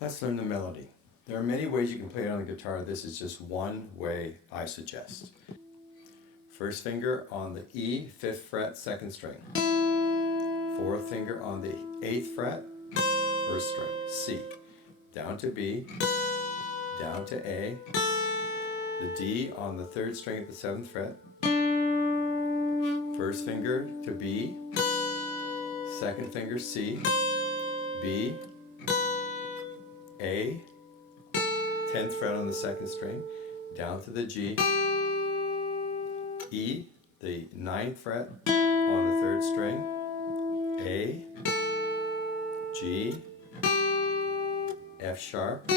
Let's learn the melody. There are many ways you can play it on the guitar. This is just one way I suggest. First finger on the E, 5th fret, 2nd string. 4th finger on the 8th fret, 1st string, C. Down to B, down to A, the D on the 3rd string at the 7th fret, 1st finger to B, 2nd finger C, B, A, 10th fret on the 2nd string, down to the G, E, the 9th fret on the 3rd string, A, G, F sharp,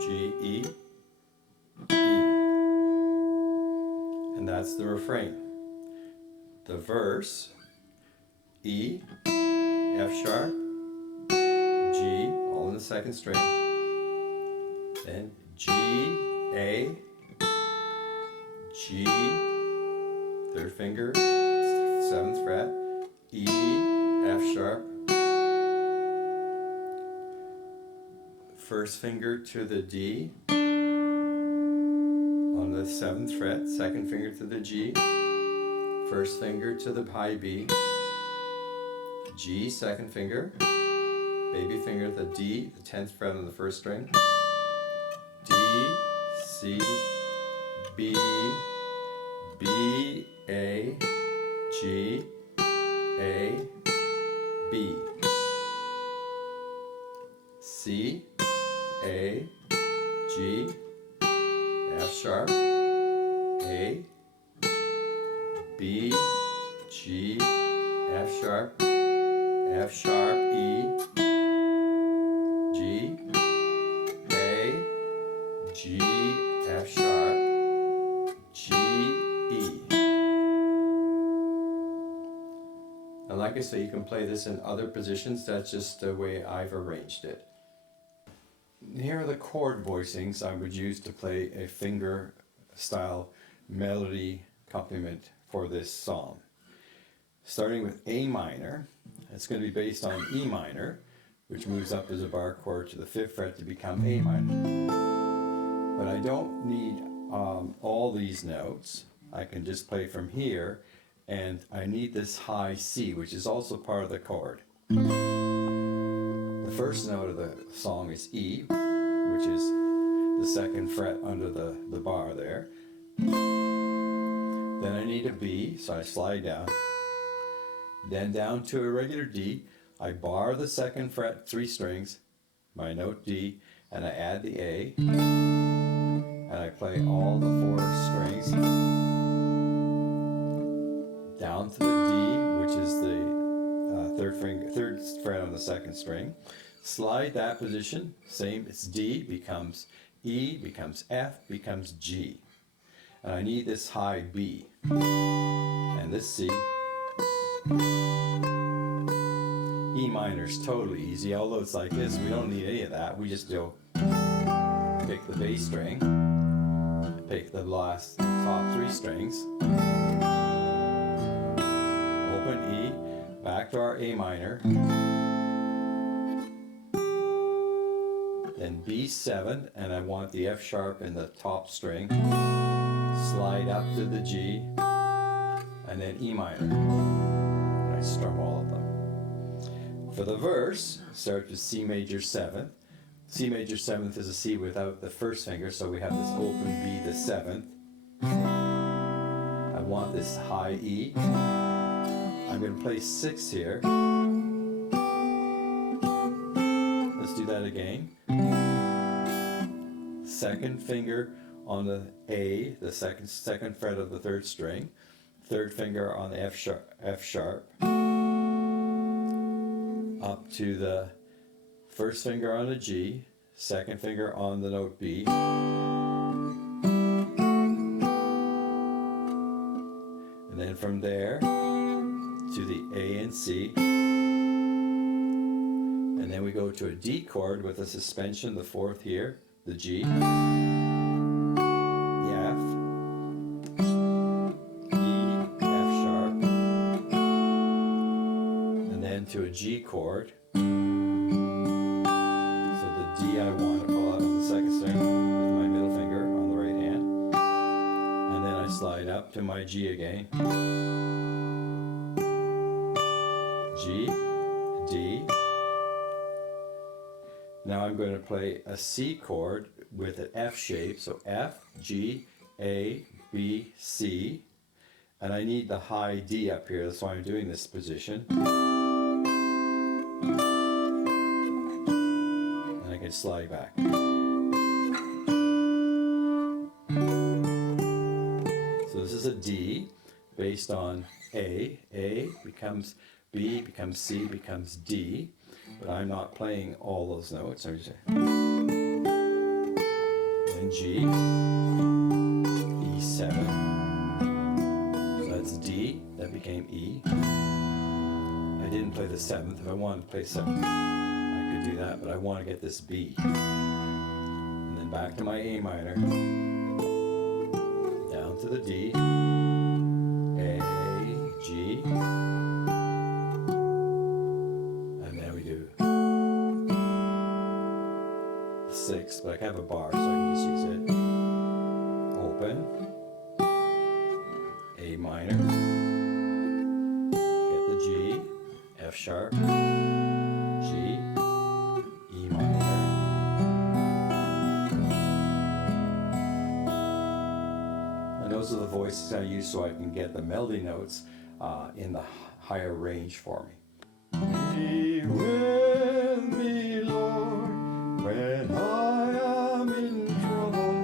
G, E, E. And that's the refrain. The verse, E, F sharp, G, all in the 2nd string, then G, A, G, 3rd finger, 7th fret, E, F sharp, 1st finger to the D, on the 7th fret, 2nd finger to the G, 1st finger to the high B, G, 2nd finger, baby finger to the D, the 10th fret on the 1st string, D, C, B, B, A, G, A, B, C, A, G, F sharp, A, B, G, F sharp, E, G, A, G, F sharp, G, E. And like I say, you can play this in other positions. That's just the way I've arranged it. Here are the chord voicings I would use to play a finger style melody accompaniment for this psalm. Starting with A minor, it's going to be based on E minor, which moves up as a bar chord to the 5th fret to become A minor. But I don't need all these notes. I can just play from here, and I need this high C, which is also part of the chord. The first note of the song is E, which is the 2nd fret under the bar there. Then I need a B, so I slide down. Then down to a regular D. I bar the 2nd fret, 3 strings, my note D, and I add the A, and I play all the 4 strings down to the D, which is the 3rd fret on the 2nd string. Slide that position, same, it's D, becomes E, becomes F, becomes G. And I need this high B, and this C. E minor is totally easy, although it's like this, we don't need any of that. We just go pick the bass string, pick the last top 3 strings, open E, back to our A minor, then B7, and I want the F sharp in the top string, slide up to the G, and then E minor. I strum all of them. For the verse, start with C major 7th. C major 7th is a C without the 1st finger, so we have this open B, the 7th. I want this high E. I'm going to play 6 here. Let's do that again. 2nd finger on the A, the second fret of the 3rd string. 3rd finger on the F sharp. Up to the 1st finger on the G, 2nd finger on the note B. And then from there to the A and C. And then we go to a D chord with a suspension, the 4th here, the G, the F, E, F sharp, and then to a G chord, D I want to pull out on the second string with my middle finger on the right hand. And then I slide up to my G again. G, D. Now I'm going to play a C chord with an F shape. So F, G, A, B, C. And I need the high D up here. That's why I'm doing this position. And I can slide back. So this is a D based on A. A becomes B, becomes C, becomes D. But I'm not playing all those notes. I'm just and G, E7. So that's D, that became E. I didn't play the seventh. If I wanted to play seventh, I could do that, but I want to get this B. And then back to my A minor, down to the D, A, G, and then we do 6, but I have a bar, so I can just use it. Open, A minor, get the G, F sharp, G, E minor, and those are the voices I use so I can get the melody notes in the higher range for me. Be with me, Lord, when I am in trouble.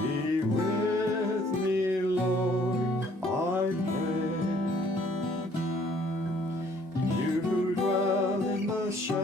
Be with me, Lord, I pray. You who dwell in the shadow